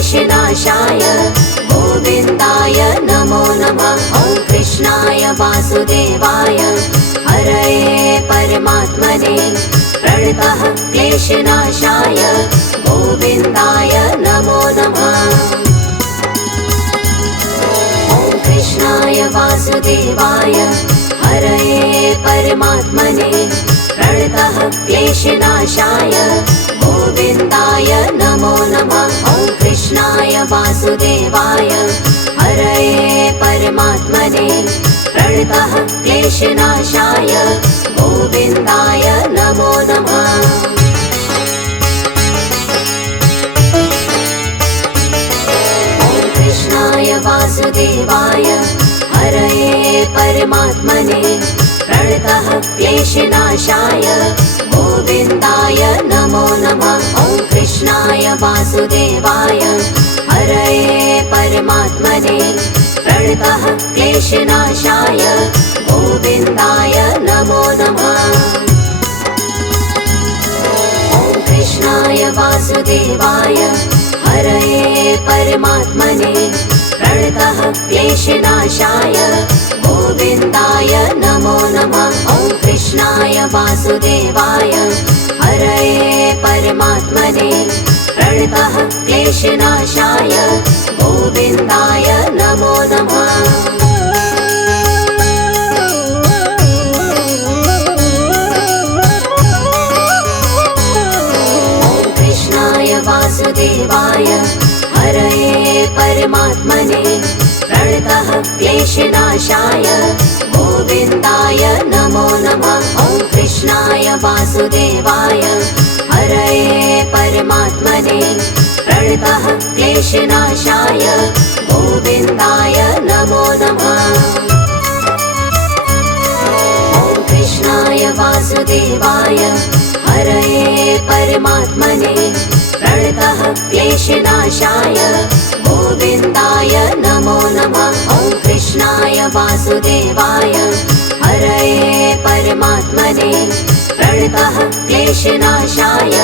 क्लेशनाशाय गोविन्दाय नमो नमः। ॐ कृष्णाय वासुदेवाय हरये परमात्मने प्रणतः क्लेशनाशाय गोविन्दाय नमो नमः। ॐ कृष्णाय वासुदेवाय हरये परमात्मने प्रणतः क्लेशनाशाय गोविन्दाय नमो नमः। ॐ कृष्णाय वासुदेवाय हरये परमात्मने प्रणतः क्लेशनाशाय गोविन्दाय नमो नमः। ॐ कृष्णाय वासुदेवाय हरये परमात्मने प्रणतः क्लेशनाशाय गोविन्दाय नमो नमः। ॐ कृष्णाय वासुदेवाय हरये परमात्मने प्रणतः क्लेशनाशाय गोविन्दाय नमो नमः। ॐ कृष्णाय वासुदेवाय हरये परमात्मने प्रणतः क्लेशनाशाय गोविन्दाय नमो नमः। ॐ कृष्णाय वासुदेवाय हरये परमात्मने प्रणतः क्लेशनाशाय गोविन्दाय नमो नमः। ॐ कृष्णाय वासुदेवाय हरये परमात्मने प्रणतः क्लेशनाशाय गोविन्दाय नमो नमः। ॐ कृष्णाय वासुदेवाय हरये परमात्मने प्रणतः क्लेशनाशाय गोविन्दाय नमो नमः। ॐ कृष्णाय वासुदेवाय हरये परमात्मने प्रणतः क्लेशनाशाय गोविन्दाय नमो नमः। ॐ कृष्णाय वासुदेवाय हरये परमात्मने प्रणतः क्लेशनाशाय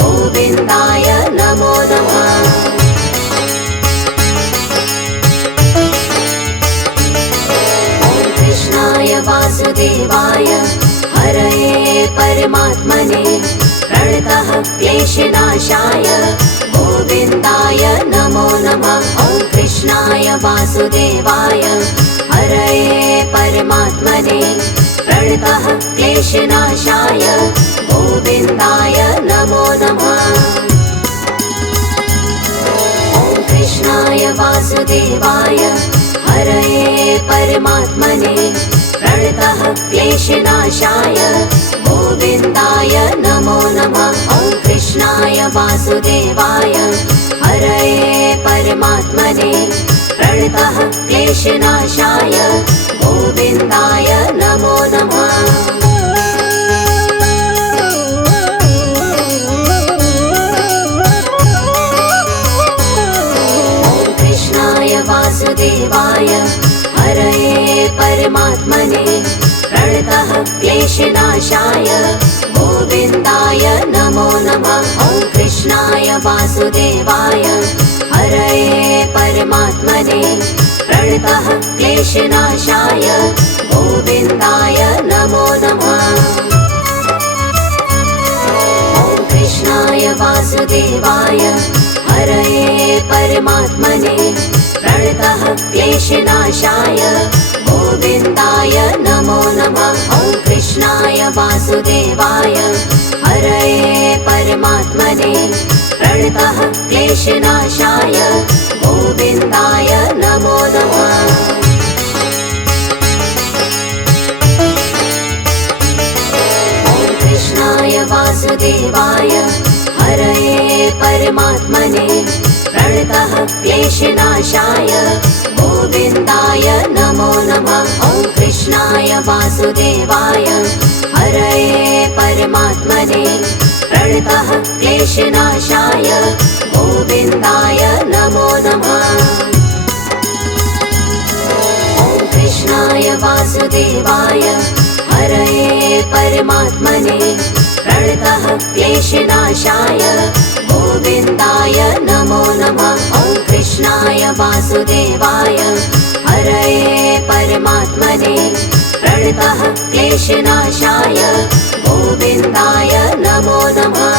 गोविन्दाय नमो नमः। ॐ कृष्णाय वासुदेवाय हरये परमात्मने प्रणतः क्लेशनाशाय गोविन्दाय नमो नमः। ॐ कृष्णाय वासुदेवाय हरये परमात्मने प्रणतः क्लेशनाशाय गोविन्दाय नमो नमः। ॐ कृष्णाय वासुदेवाय हरये परमात्मने प्रणतः क्लेशनाशाय गोविन्दाय नमो नमः। ॐ कृष्णाय वासुदेवाय हरये परमात्मने प्रणतः क्लेशनाशाय गोविन्दाय नमो नमः। ॐ कृष्णाय वासुदेवाय हरये परमात्मने प्रणतः क्लेशनाशाय गोविन्दाय नमो नमः। ॐ कृष्णाय वासुदेवाय हरये परमात्मने प्रणतः क्लेशनाशाय गोविन्दाय नमो नमः। ॐ कृष्णाय वासुदेवाय हरये परमात्मने प्रणतः क्लेशनाशाय गोविन्दाय नमो नमः। ॐ कृष्णाय वासुदेवाय हरये परमात्मने प्रणतः क्लेशनाशाय गोविन्दाय नमो नमः। ॐ कृष्णाय वासुदेवाय हरये परमात्मने प्रणतः क्लेशनाशाय गोविन्दाय नमो नमः। ॐ कृष्णाय वासुदेवाय हरये परमात्मने प्रणतः क्लेशनाशाय गोविन्दाय नमो नमः। ॐ कृष्णाय वासुदेवाय हरये परमात्मने प्रणतः क्लेशनाशाय गोविन्दाय नमो नमः। वासुदेवाय हरये परमात्मने प्रणतः क्लेशनाशाय गोविन्दाय नमो नमः।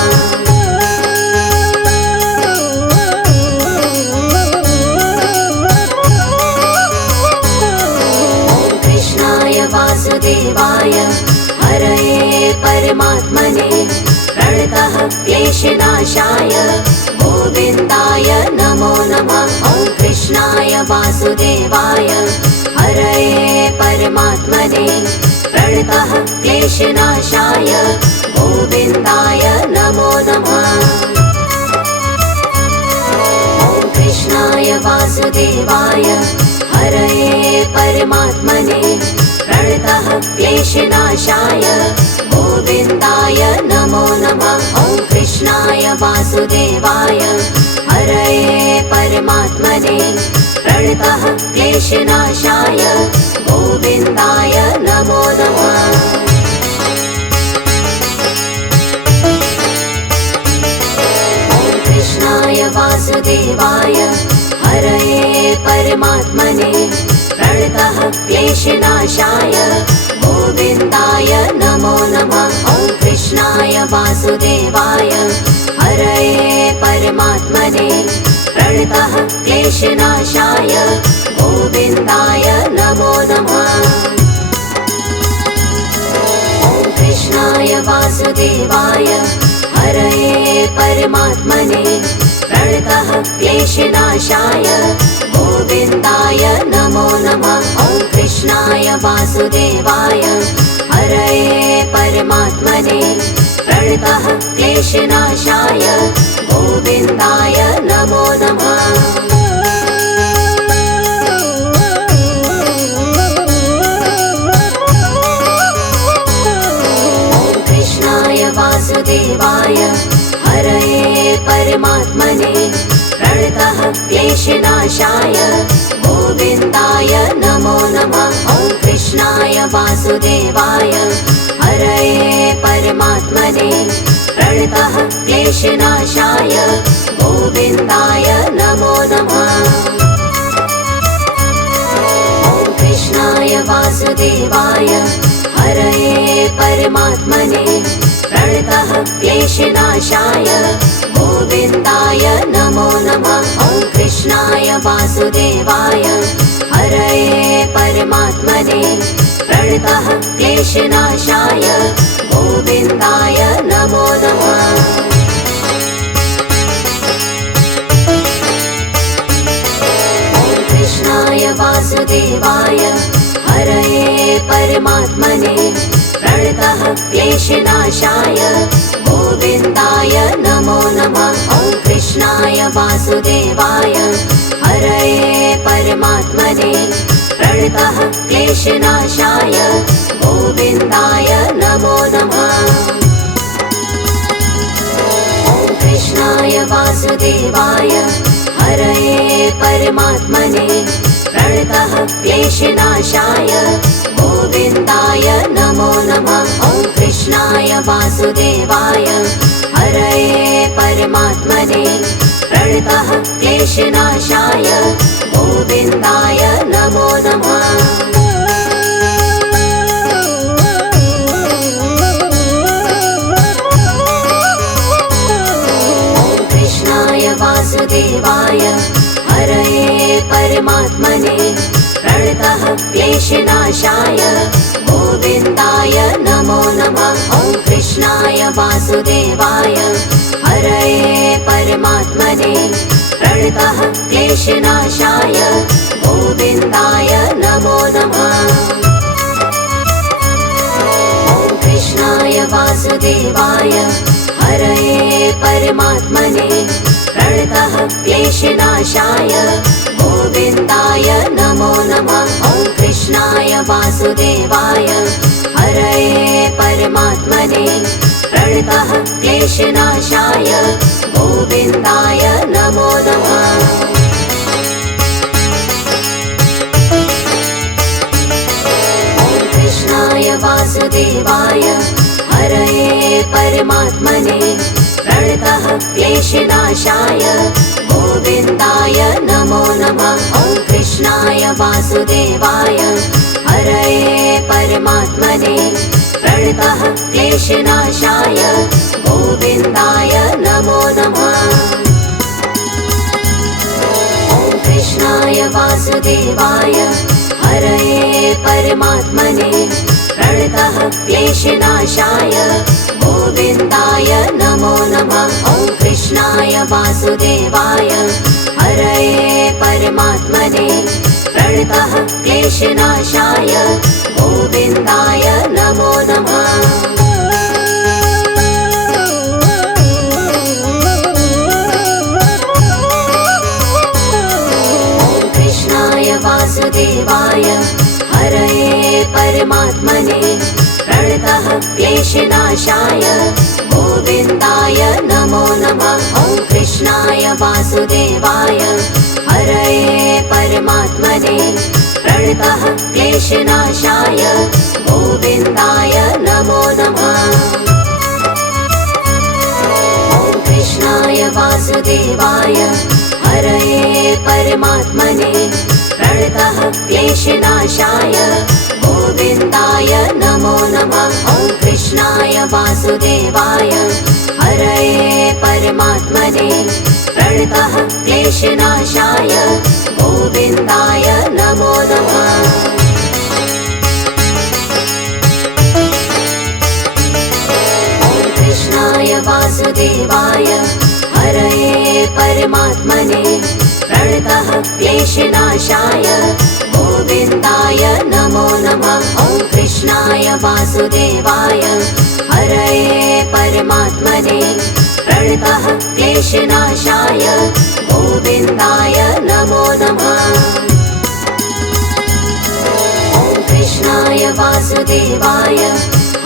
वासुदेवाय हरये परमात्मने प्रणतः क्लेशनाशाय गोविन्दाय नमो नमः। ॐ कृष्णाय वासुदेवाय हरये परमात्मने प्रणतः क्लेशनाशाय गोविन्दाय नमो नमः। ॐ कृष्णाय वासुदेवाय हरये परमात्मने प्रणतः क्लेशनाशाय गोविन्दाय नमो नमः। ॐ कृष्णाय वासुदेवाय हरये परमात्मने प्रणतः क्लेशनाशाय गोविन्दाय नमो नमः। ॐ कृष्णाय वासुदेवाय हरये परमात्मने प्रणतः क्लेशनाशाय गोविन्दाय नमो नमः। ॐ कृष्णाय वासुदेवाय हरये परमात्मने प्रणतः क्लेशनाशाय गोविन्दाय नमो नमः। ॐ कृष्णाय वासुदेवाय हरये परमात्मने प्रणतः क्लेशनाशाय गोविन्दाय नमो नमः। ॐ कृष्णाय वासुदेवाय हरये परमात्मने प्रणतः क्लेशनाशाय गोविन्दाय नमो नमः। ॐ कृष्णाय वासुदेवाय हरये परमात्मने प्रणतः क्लेशनाशाय गोविन्दाय नमो नमः। ॐ कृष्णाय वासुदेवाय हरये परमात्मने प्रणतः क्लेशनाशाय गोविन्दाय नमो नमः। ॐ कृष्णाय वासुदेवाय हरये परमात्मने प्रणतः क्लेशनाशाय गोविन्दाय नमो नमः। ॐ कृष्णाय वासुदेवाय हरये परमात्मने प्रणतः क्लेशनाशाय गोविन्दाय नमो नमः। ॐ कृष्णाय वासुदेवाय हरये परमात्मने प्रणतः क्लेशनाशाय गोविन्दाय नमो नमः। ॐ कृष्णाय वासुदेवाय हरये परमात्मने प्रणतः क्लेशनाशाय गोविन्दाय नमो नमः। ॐ कृष्णाय वासुदेवाय हरये परमात्मने प्रणतः क्लेशनाशाय गोविन्दाय नमो नमः। ॐ कृष्णाय वासुदेवाय हरये परमात्मने प्रणतः क्लेशनाशाय गोविन्दाय नमो नमः। ॐ कृष्णाय वासुदेवाय हरये परमात्मने प्रणतः क्लेशनाशाय गोविन्दाय नमो नमः। ॐ कृष्णाय वासुदेवाय हरये परमात्मने प्रणतः क्लेशनाशाय गोविन्दाय नमो नमः। ॐ कृष्णाय वासुदेवाय हरये परमात्मने प्रणतः क्लेशनाशाय गोविन्दाय नमो नमः। ॐ कृष्णाय वासुदेवाय हरये परमात्मने प्रणतः क्लेशनाशाय गोविन्दाय नमो नमः। ॐ कृष्णाय वासुदेवाय हरये परमात्मने प्रणतः क्लेशनाशाय गोविन्दाय नमो नमः। ॐ वासुदेवाय हरये परमात्मने प्रणतः क्लेशनाशाय गोविन्दाय नमो नमः। ॐ कृष्णाय वासुदेवाय हरये परमात्मने प्रणतः क्लेशनाशाय गोविन्दाय नमो नमः। ॐ कृष्णाय वासुदेवाय हरये परमात्मने प्रणतः क्लेशनाशाय गोविन्दाय नमो नमः। ॐ कृष्णाय वासुदेवाय हरये परमात्मने प्रणतः क्लेशनाशाय गोविन्दाय नमो नमः। ॐ कृष्णाय वासुदेवाय हरये परमात्मने प्रणतः क्लेशनाशाय गोविन्दाय नमो नमः। ॐ कृष्णाय वासुदेवाय हरये परमात्मने प्रणतः क्लेशनाशाय गोविन्दाय नमो नमः। ॐ कृष्णाय वासुदेवाय हरये परमात्मने प्रणतः क्लेशनाशाय गोविन्दाय नमो नमः। ॐ कृष्णाय वासुदेवाय हरये परमात्मने प्रणतः क्लेशनाशाय गोविन्दाय नमो नमः। ॐ कृष्णाय वासुदेवाय हरये परमात्मने प्रणतः क्लेशनाशाय गोविन्दाय नमो नमः। ॐ कृष्णाय वासुदेवाय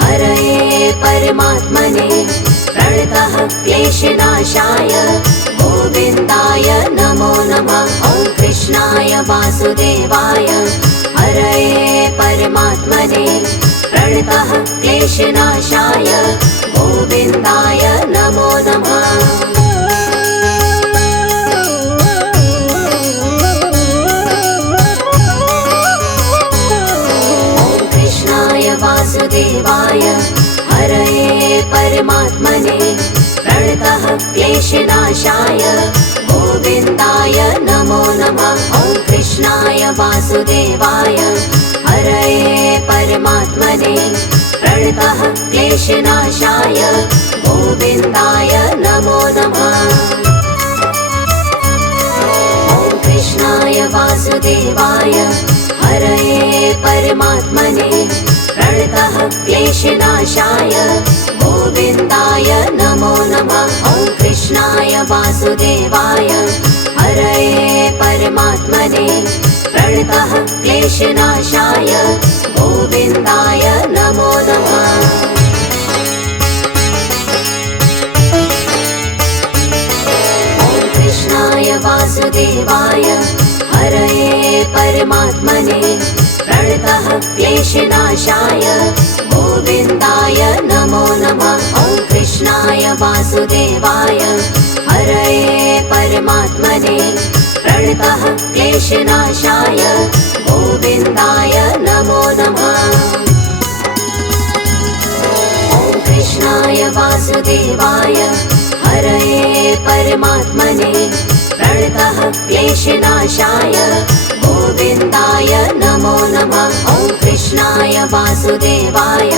हरये परमात्मने प्रणतः क्लेशनाशाय गोविन्दाय नमो नमः। ॐ कृष्णाय वासुदेवाय हरये परमात्मने प्रणतः क्लेशनाशाय गोविन्दाय नमो नमः। ॐ कृष्णाय वासुदेवाय हरये परमात्मने प्रणतः क्लेशनाशाय गोविन्दाय नमो नमः। ॐ कृष्णाय वासुदेवाय हरये परमात्मने प्रणतः क्लेशनाशाय गोविन्दाय नमो नमः। ॐ कृष्णाय वासुदेवाय हरये परमात्मने प्रणतः क्लेशनाशाय गोविन्दाय नमो नमः। ॐ कृष्णाय वासुदेवाय हरये परमात्मने प्रणतः क्लेशनाशाय गोविन्दाय नमो नमः। ॐ कृष्णाय वासुदेवाय हरये परमात्मने प्रणतः क्लेशनाशाय गोविन्दाय नमो नमः। ॐ कृष्णाय वासुदेवाय हरये परमात्मने प्रणतः क्लेशनाशाय गोविन्दाय नमो नमः। ॐ कृष्णाय वासुदेवाय हरये परमात्मने प्रणतः क्लेशनाशाय गोविन्दाय नमो नमः। ॐ कृष्णाय वासुदेवाय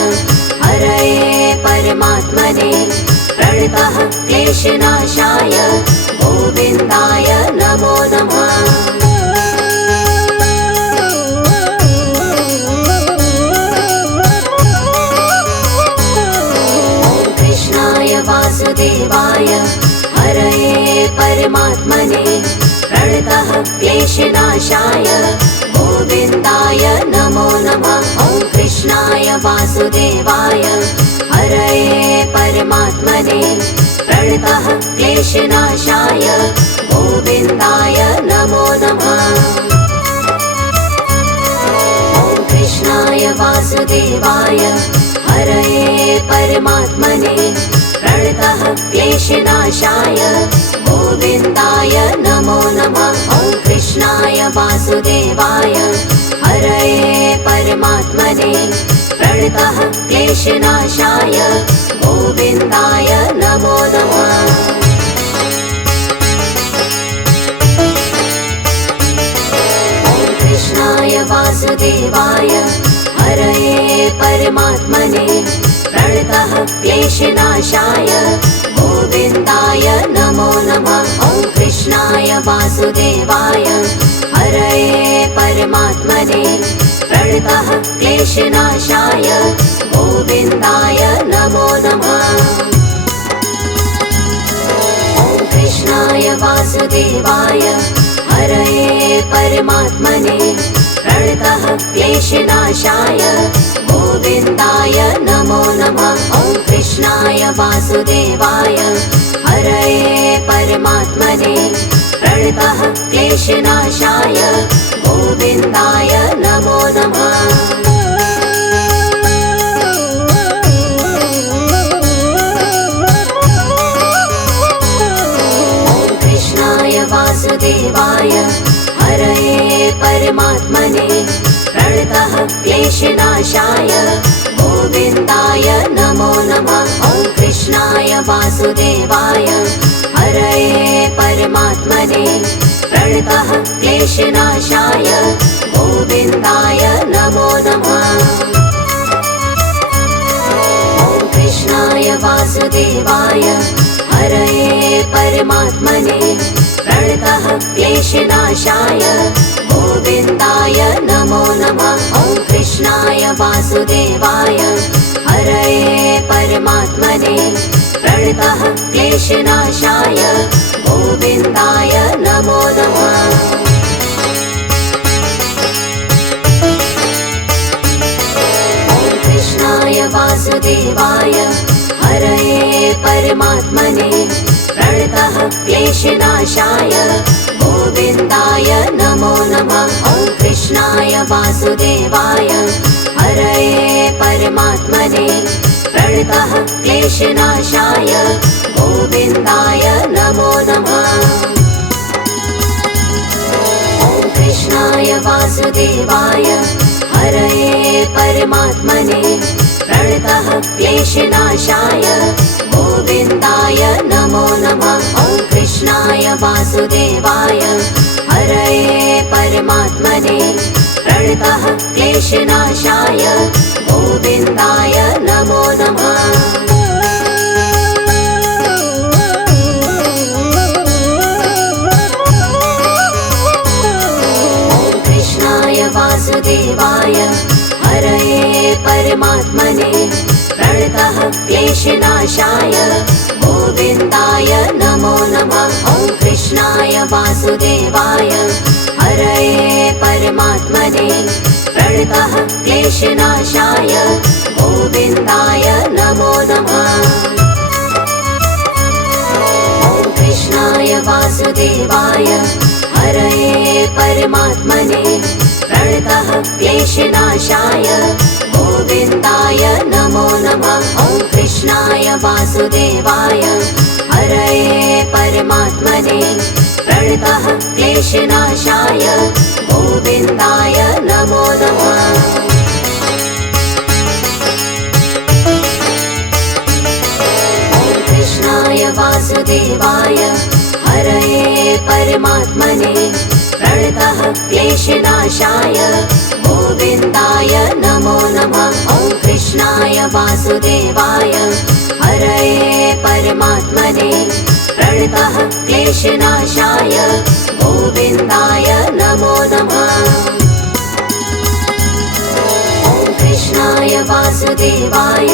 हरये परमात्मने प्रणतः क्लेशनाशाय गोविन्दाय नमो नमः। ॐ कृष्णाय वासुदेवाय हरये परमात्मने प्रणतः क्लेशनाशाय गोविन्दाय नमो नमः। ॐ कृष्णाय वासुदेवाय हरये परमात्मने प्रणतः क्लेशनाशाय गोविन्दाय नमो नमः। ॐ कृष्णाय वासुदेवाय हरये परमात्मने प्रणतः क्लेशनाशाय गोविन्दाय नमो नमः। ॐ कृष्णाय वासुदेवाय वासुदेवाय हरये परमात्मने प्रणतः क्लेशनाशाय गोविन्दाय नमो नमः। कृष्णाय वासुदेवाय हरये परमात्मने प्रणतः क्लेशनाशाय गोविन्दाय नमो नमः। ॐ कृष्णाय वासुदेवाय हरये परमात्मने प्रणतः क्लेशनाशाय गोविन्दाय नमो नमः। ॐ कृष्णाय वासुदेवाय हरये परमात्मने प्रणतः क्लेशनाशाय गोविन्दाय नमो नमः। ॐ कृष्णाय वासुदेवाय हरये परमात्मने प्रणतः क्लेशनाशाय गोविन्दाय नमो नमः। वासुदेवाय हरये परमात्मने प्रणतः क्लेशनाशाय गोविन्दाय नमो नमः। ॐ कृष्णाय वासुदेवाय हरये परमात्मने प्रणतः क्लेशनाशाय गोविन्दाय नमो नमः। ॐ कृष्णाय वासुदेवाय हरये परमात्मने प्रणतः क्लेशनाशाय गोविन्दाय नमो नमः। ॐ कृष्णाय वासुदेवाय हरये परमात्मने प्रणतः क्लेशनाशाय गोविन्दाय नमो नमः। ॐ कृष्णाय वासुदेवाय हरये परमात्मने प्रणतः क्लेशनाशाय गोविन्दाय नमो नमः। ॐ कृष्णाय वासुदेवाय हरये परमात्मने प्रणतः क्लेशनाशाय गोविन्दाय नमो नमः। ॐ कृष्णाय वासुदेवाय हरये परमात्मने प्रणतः क्लेशनाशाय गोविन्दाय नमो नमः। ॐ कृष्णाय वासुदेवाय हरये परमात्मने प्रणतः क्लेशनाशाय गोविन्दाय नमो नमः। ॐ कृष्णाय वासुदेवाय हरये परमात्मने प्रणतः क्लेशनाशाय गोविन्दाय नमो नमः। ॐ कृष्णाय वासुदेवाय हरये परमात्मने प्रणतः क्लेशनाशाय गोविन्दाय नमो नमः। ॐ कृष्णाय वासुदेवाय हरये परमात्मने प्रणतः क्लेशनाशाय गोविन्दाय नमो नमः। ॐ कृष्णाय वासुदेवाय हरये परमात्मने प्रणतः क्लेशनाशाय गोविन्दाय नमो नमः। ॐ कृष्णाय वासुदेवाय हरये परमात्मने प्रणतः क्लेशनाशाय गोविन्दाय नमो नमः। ॐ कृष्णाय वासुदेवाय हरये परमात्मने प्रणतः क्लेशनाशाय गोविन्दाय नमो नमः। ॐ कृष्णाय वासुदेवाय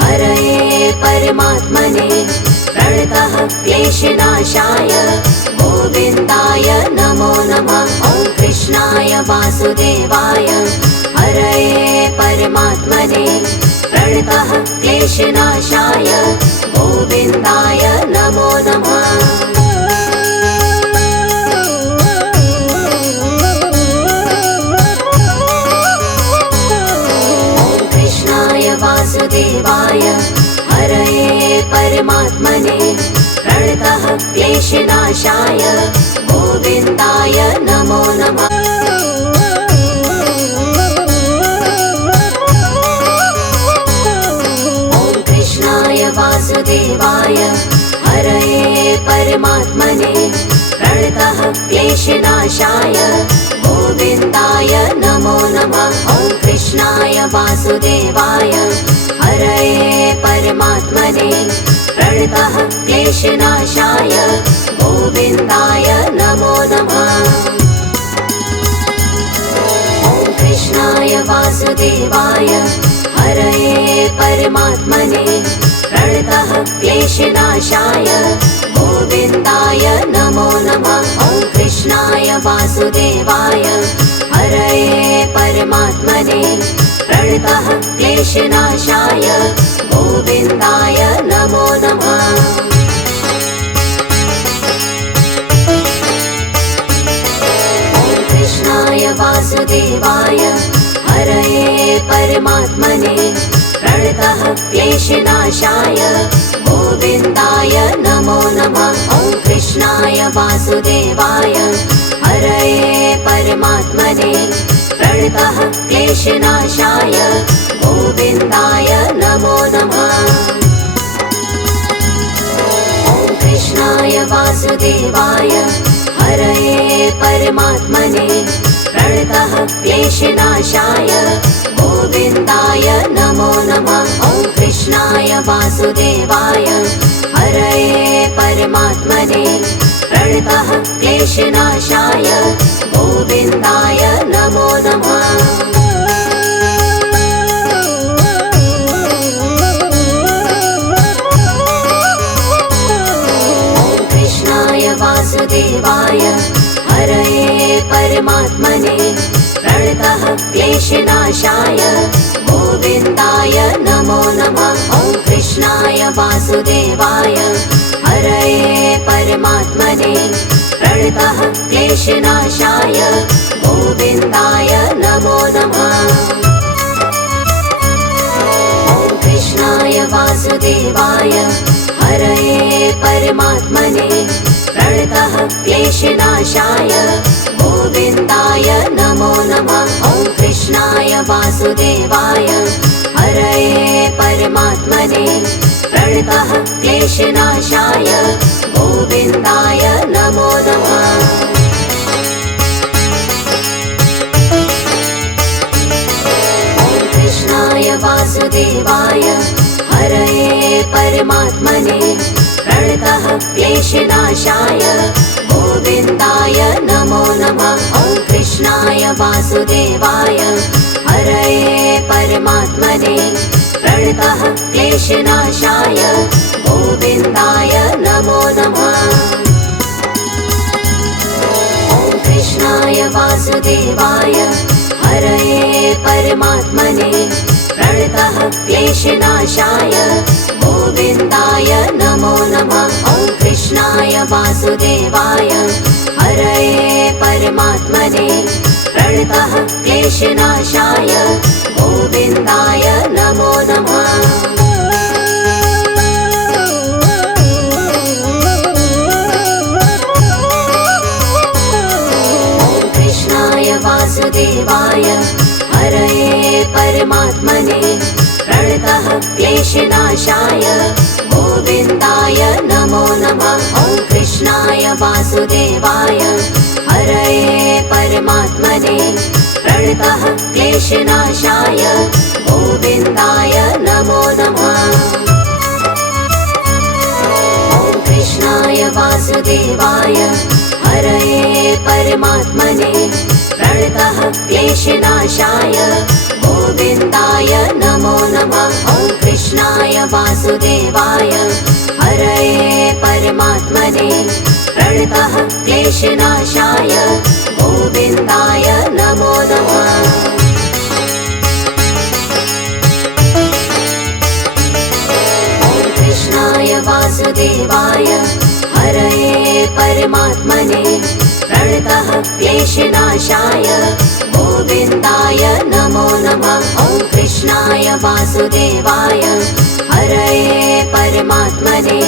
हरये परमात्मने प्रणतः क्लेशनाशाय गोविन्दाय नमो नमः। ॐ कृष्णाय वासुदेवाय हरये परमात्मने प्रणतः क्लेशनाशाय गोविन्दाय नमो नमः। ॐ कृष्णाय वासुदेवाय हरये परमात्मने प्रणतः क्लेशनाशाय गोविन्दाय नमो नमः। परमात्मने प्रणतः क्लेशनाशाय गोविन्दाय नमो नमः। ॐ कृष्णाय वासुदेवाय हरये परमात्मने प्रणतः क्लेशनाशाय गोविन्दाय नमो नमः। ॐ कृष्णाय वासुदेवाय हरये परमात्मने प्रणतः क्लेशनाशाय गोविन्दाय नमो नमः। ॐ कृष्णाय वासुदेवाय हरये परमात्मने प्रणतः क्लेशनाशाय गोविन्दाय नमो नमः। ॐ कृष्णाय वासुदेवाय हरये परमात्मने प्रणतः क्लेशनाशाय गोविन्दाय नमो नमः। ॐ कृष्णाय वासुदेवाय हरये परमात्मने प्रणतः क्लेशनाशाय गोविन्दाय नमो नमः। ॐ कृष्णाय वासुदेवाय हरये परमात्मने प्रणतः क्लेशनाशाय गोविन्दाय नमो नमः। ॐ कृष्णाय वासुदेवाय हरये परमात्मने प्रणतः क्लेशनाशाय गोविन्दाय नमो नमः। ॐ कृष्णाय वासुदेवाय हरये परमात्मने प्रणतः क्लेशनाशाय गोविन्दाय नमो नमः। ॐ कृष्णाय वासुदेवाय हरये परमात्मने प्रणतः क्लेशनाशाय गोविन्दाय नमो नमः। ॐ कृष्णाय वासुदेवाय हरये परमात्मने प्रणतः क्लेशनाशाय गोविन्दाय नमो नमः। ॐ कृष्णाय वासुदेवाय हरये परमात्मने प्रणतः क्लेशनाशाय गोविन्दाय नमो नमः। ॐ कृष्णाय वासुदेवाय हरये परमात्मने प्रणतः क्लेशनाशाय गोविन्दाय नमो नमः। ॐ कृष्णाय वासुदेवाय हरये परमात्मने प्रणतः क्लेशनाशाय गोविन्दाय नमो नमः। ॐ कृष्णाय वासुदेवाय हरये परमात्मने प्रणतः क्लेशनाशाय गोविन्दाय नमो नमः। ॐ कृष्णाय वासुदेवाय हरये परमात्मने प्रणतः क्लेशनाशाय गोविन्दाय नमो नमः। ॐ कृष्णाय वासुदेवाय हरये परमात्मने प्रणतः क्लेशनाशाय गोविन्दाय नमो नमः। ॐ कृष्णाय वासुदेवाय हरये परमात्मने प्रणतः क्लेशनाशाय गोविन्दाय नमो नमः। ॐ कृष्णाय वासुदेवाय हरये परमात्मने प्रणतः क्लेशनाशाय गोविन्दाय नमो नमः। ॐ कृष्णाय वासुदेवाय हरये परमात्मने प्रणतः क्लेशनाशाय गोविन्दाय नमो नमः। ॐ कृष्णाय वासुदेवाय हरये परमात्मने प्रणतः क्लेशनाशाय गोविन्दाय नमो नमः। ॐ कृष्णाय वासुदेवाय हरये परमात्मने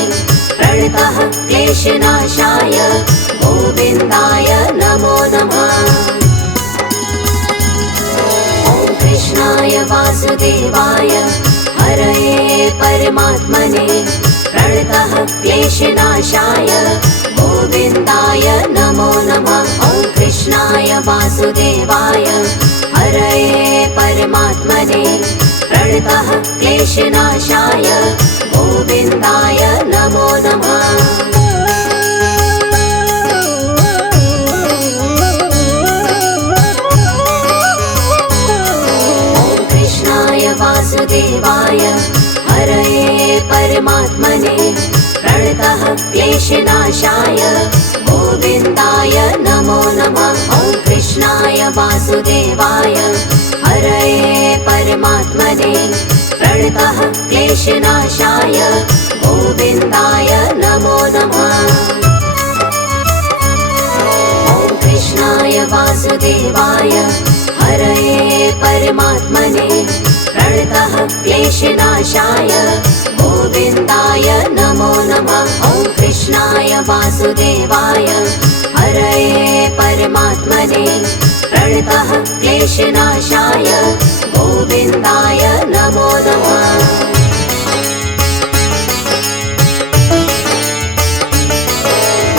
प्रणतः क्लेशनाशाय गोविन्दाय नमो नमः। ॐ कृष्णाय वासुदेवाय हरये परमात्मने प्रणतः क्लेशनाशाय गोविन्दाय नमो नमः। ॐ कृष्णाय वासुदेवाय हरये परमात्मने प्रणतः क्लेशनाशाय गोविन्दाय नमो नमः। वासुदेवाय हरये परमात्मने प्रणतः क्लेशनाशाय गोविन्दाय नमो नमः। ॐ कृष्णाय वासुदेवाय हरये परमात्मने प्रणतः क्लेशनाशाय गोविन्दाय नमो नमः। ॐ कृष्णाय वासुदेवाय हरये परमात्मने प्रणतः क्लेशनाशाय गोविन्दाय नमो नमः। ॐ कृष्णाय वासुदेवाय हरये परमात्मने प्रणतः क्लेशनाशाय गोविन्दाय नमो नमः।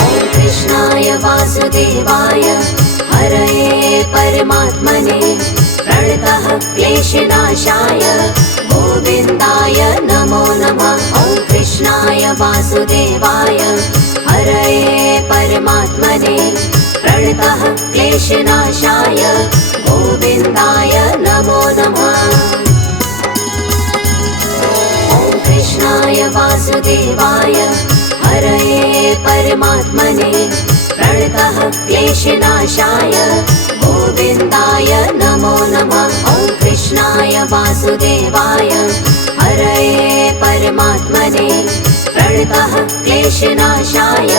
ॐ कृष्णाय वासुदेवाय हरये परमात्मने प्रणतः क्लेशनाशाय गोविन्दाय नमो नमः। ॐ कृष्णाय वासुदेवाय हरये परमात्मने प्रणतः क्लेशनाशाय गोविन्दाय नमो नमः। ॐ कृष्णाय वासुदेवाय हरये परमात्मने प्रणतः क्लेशनाशाय गोविन्दाय नमो नमः। ॐ कृष्णाय वासुदेवाय हरये परमात्मने प्रणतः क्लेशनाशाय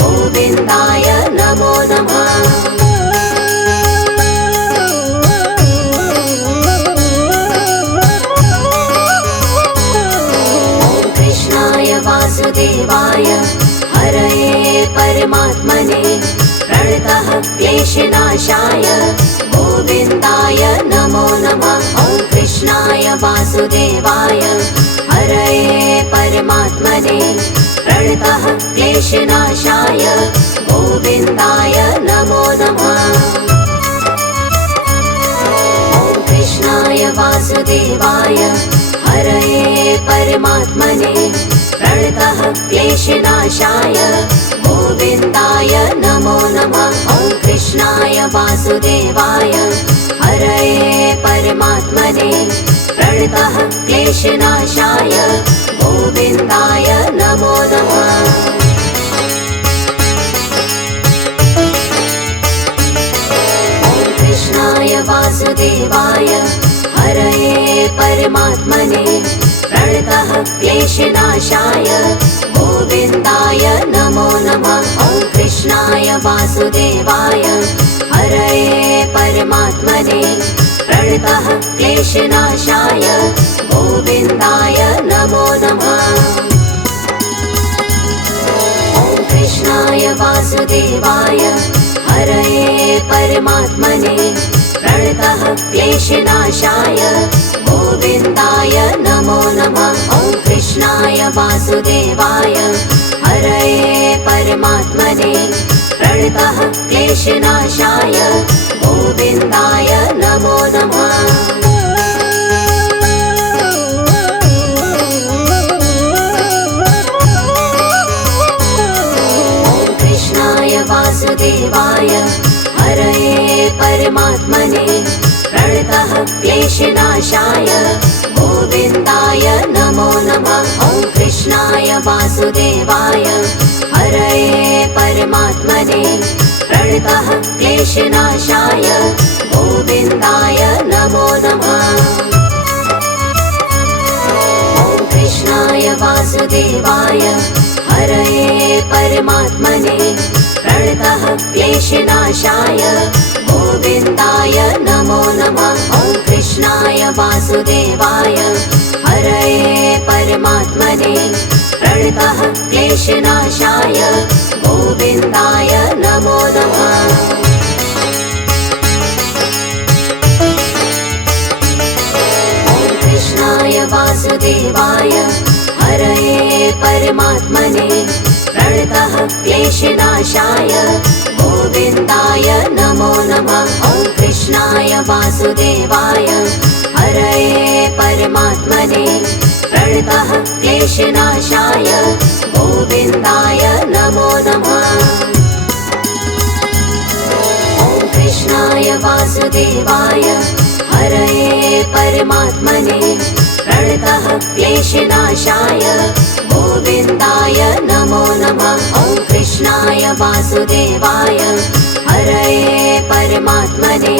गोविन्दाय नमो नमः। ॐ कृष्णाय वासुदेवाय हरये परमात्मने प्रणतः क्लेशनाशाय गोविन्दाय नमो नमः। ॐ कृष्णाय वासुदेवाय हरये परमात्मने प्रणतः क्लेशनाशाय गोविन्दाय नमो नमः। ॐ कृष्णाय वासुदेवाय हरये परमात्मने प्रणतः क्लेशनाशाय गोविन्दाय नमो नमः। ॐ कृष्णाय वासुदेवाय हरये परमात्मने प्रणतः क्लेशनाशाय गोविन्दाय नमो नमः। ॐ कृष्णाय वासुदेवाय हरये परमात्मने प्रणतः क्लेशनाशाय गोविन्दाय नमो नमः। ॐ कृष्णाय वासुदेवाय हरये परमात्मने प्रणतः क्लेशनाशाय गोविन्दाय नमो नमः। ॐ कृष्णाय वासुदेवाय हरये परमात्मने प्रणतः क्लेशनाशाय गोविन्दाय नमो नमः। ॐ कृष्णाय वासुदेवाय हरये परमात्मने प्रणतः क्लेशनाशाय गोविन्दाय नमो नमः। ॐ कृष्णाय वासुदेवाय हरये परमात्मने प्रणतः क्लेशनाशाय गोविन्दाय नमो नमः। ॐ कृष्णाय वासुदेवाय हरये परमात्मने प्रणतः क्लेशनाशाय गोविन्दाय नमो नमः। ॐ कृष्णाय वासुदेवाय हरये परमात्मने प्रणतः क्लेशनाशाय गोविन्दाय नमो नमः। ॐ कृष्णाय वासुदेवाय हरये परमात्मने प्रणतः क्लेशनाशाय गोविन्दाय नमो नमः। ॐ कृष्णाय वासुदेवाय हरये परमात्मने क्लेशनाशाय गोविन्दाय नमो नमः। ॐ कृष्णाय वासुदेवाय हरये परमात्मने प्रणतः क्लेशनाशाय गोविन्दाय नमो नमः। ॐ कृष्णाय वासुदेवाय हरये परमात्मने प्रणतः क्लेशनाशाय गोविन्दाय नमो नमः। ॐ कृष्णाय वासुदेवाय हरये परमात्मने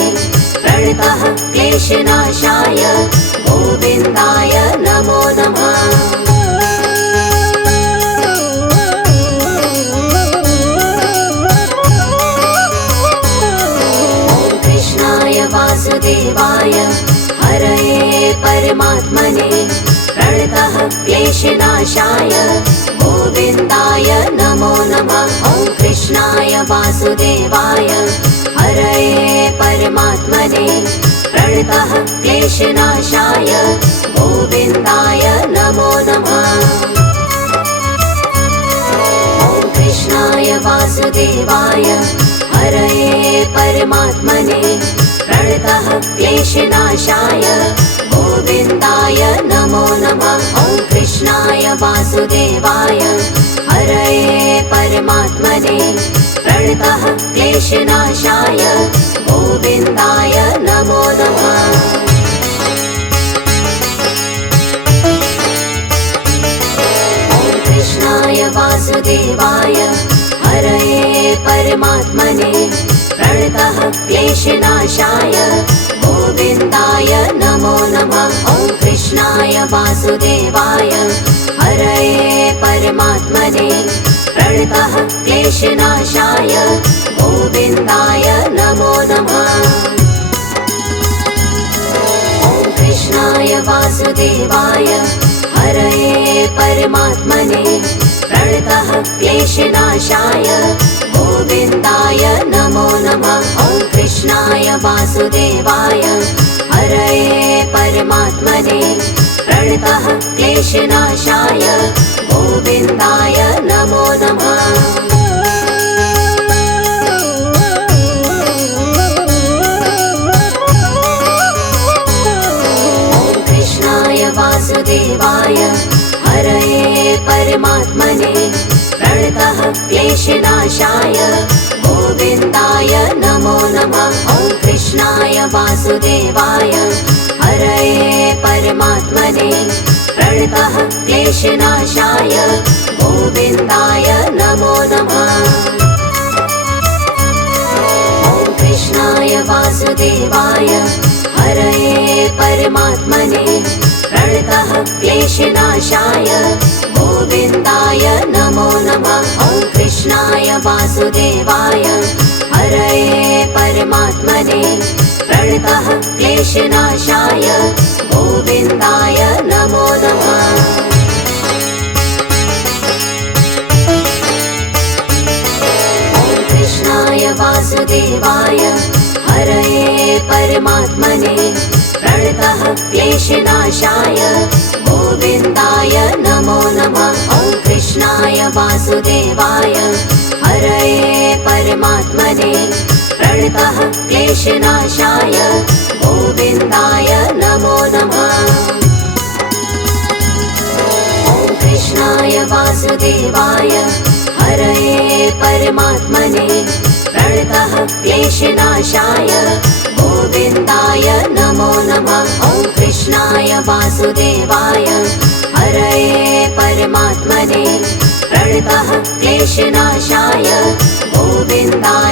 प्रणतः क्लेशनाशाय गोविन्दाय नमो नमः। वासुदेवाय हरये परमात्मने प्रणतः क्लेशनाशाय गोविन्दाय नमो नमः। ॐ कृष्णाय वासुदेवाय हरये परमात्मने प्रणतः क्लेशनाशाय गोविन्दाय नमो नमः। ॐ कृष्णाय वासुदेवाय हरये परमात्मने प्रणतः क्लेशनाशाय गोविन्दाय नमो नमः। ॐ कृष्णाय वासुदेवाय हरये परमात्मने प्रणतः क्लेशनाशाय गोविन्दाय नमो नमः। ॐ कृष्णाय वासुदेवाय हरये परमात्मने प्रणतः क्लेशनाशाय गोविन्दाय नमो नमः। ॐ कृष्णाय वासुदेवाय हरये परमात्मने प्रणतः क्लेशनाशाय गोविन्दाय नमो नमः। ॐ कृष्णाय वासुदेवाय हरये परमात्मने प्रणतः क्लेशनाशाय गोविन्दाय नमो नमः। ॐ कृष्णाय वासुदेवाय हरये परमात्मने प्रणतः क्लेशनाशाय गोविन्दाय नमो नमः। ॐ कृष्णाय वासुदेवाय हरये परमात्मने प्रणतः क्लेशनाशाय गोविन्दाय नमो नमः। ॐ कृष्णाय वासुदेवाय हरये परमात्मने प्रणतः क्लेशनाशाय गोविन्दाय नमो नमः। ॐ कृष्णाय वासुदेवाय हरये परमात्मने प्रणतः क्लेशनाशाय गोविन्दाय नमो नमः। ॐ कृष्णाय वासुदेवाय हरये परमात्मने प्रणतः क्लेशनाशाय गोविन्दाय नमो नमः। ॐ कृष्णाय वासुदेवाय हरये परमात्मने प्रणतः क्लेशनाशाय गोविन्दाय नमो नमः। ॐ कृष्णाय वासुदेवाय हरये परमात्मने प्रणतः क्लेशनाशाय गोविन्दाय नमो नमः। ॐ कृष्णाय वासुदेवाय हरये परमात्मने प्रणतः क्लेशनाशाय गोविन्दाय नमो नमः। ॐ कृष्णाय वासुदेवाय हरये परमात्मने प्रणतः क्लेशनाशाय गोविन्दाय